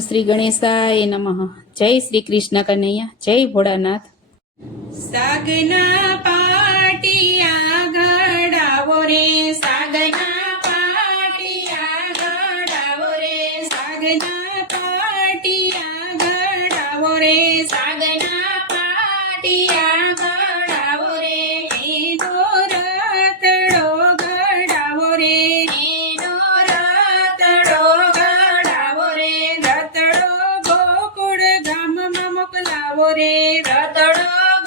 શ્રી ગણેશાય નમઃ. જય શ્રી કૃષ્ણ કનૈયા. જય ભોળાનાથ. સાગના રતડો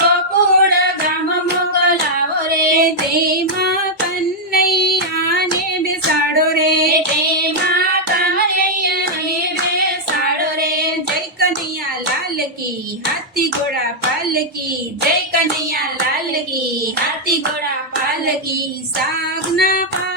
ગોકુળ ગામમાં મોકલાવો રે તેમાં કનૈયાને બેસાડો રે તેમાં કનૈયાને બેસાડો રે જય કનૈયા લાલ કી હાથી ઘોડા પાલકી જય કનૈયા લાલ કી હાથી ઘોડા પાલકી સાગના પાટિયા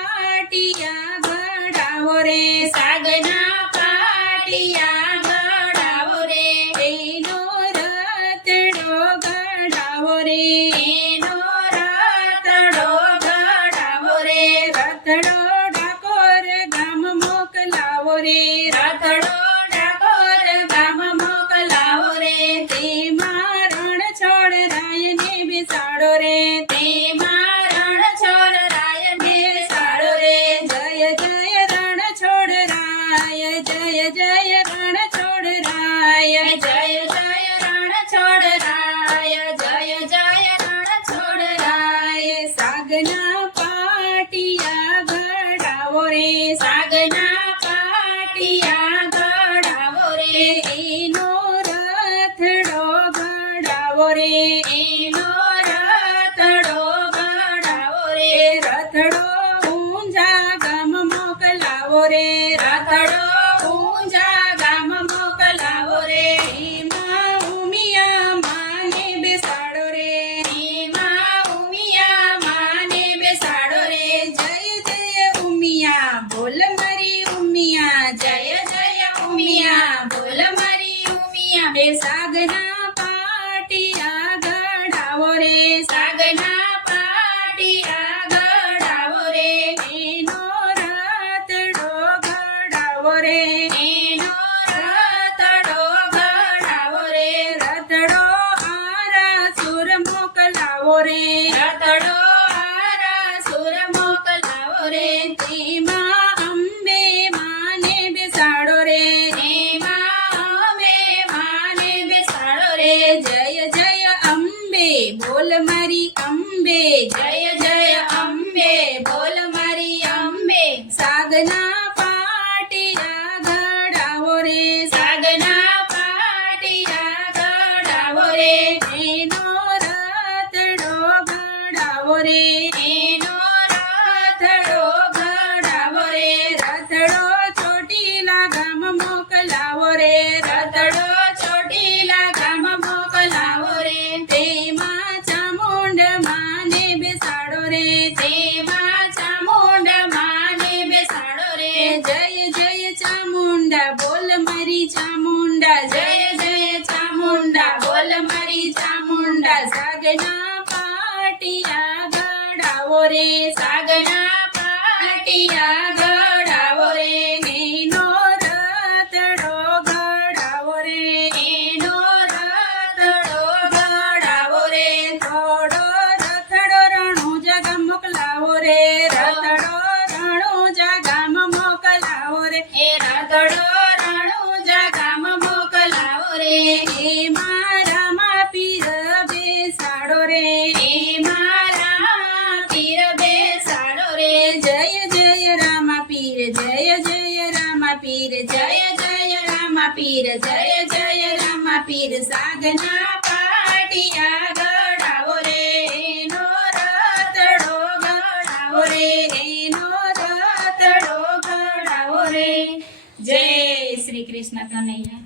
Yay! ગડાવો રે એનો રતડો ગડાવો રે રતડો આરા સુર મોકલાવો રે રતડો આરા સુર મોકલાવો રે તેમાં અંબે માને બેસાડો રે તેમાં અંબે માને બેસાડો રે જય જય અંબે બોલ મારી અંબે જય જય રે એનો રતડો ઘડાવો રે એનો રથડો ઘડાવો રે રથડો ચોટીલા ગામ મોકલાવો રે રથડો ચોટીલા ગામ મોકલાવો રે તેમાં ચામુંડ માને બેસાડો રે તેમાં ચામુંડ માને બેસાડો રે જય જય ચામુંડા, બોલ મારી ચામુંડા, જય સાગના પાટિયા ગડાવો રે સાગના પાટિયા पीर, जय जय राम पीर, जय जय राम पीर। साधना पाटिया गड़ाओ रे, नो रतडो गड़ाओ रे, नो रतडो गड़ाओ रे। जय श्री कृष्ण कन्हैया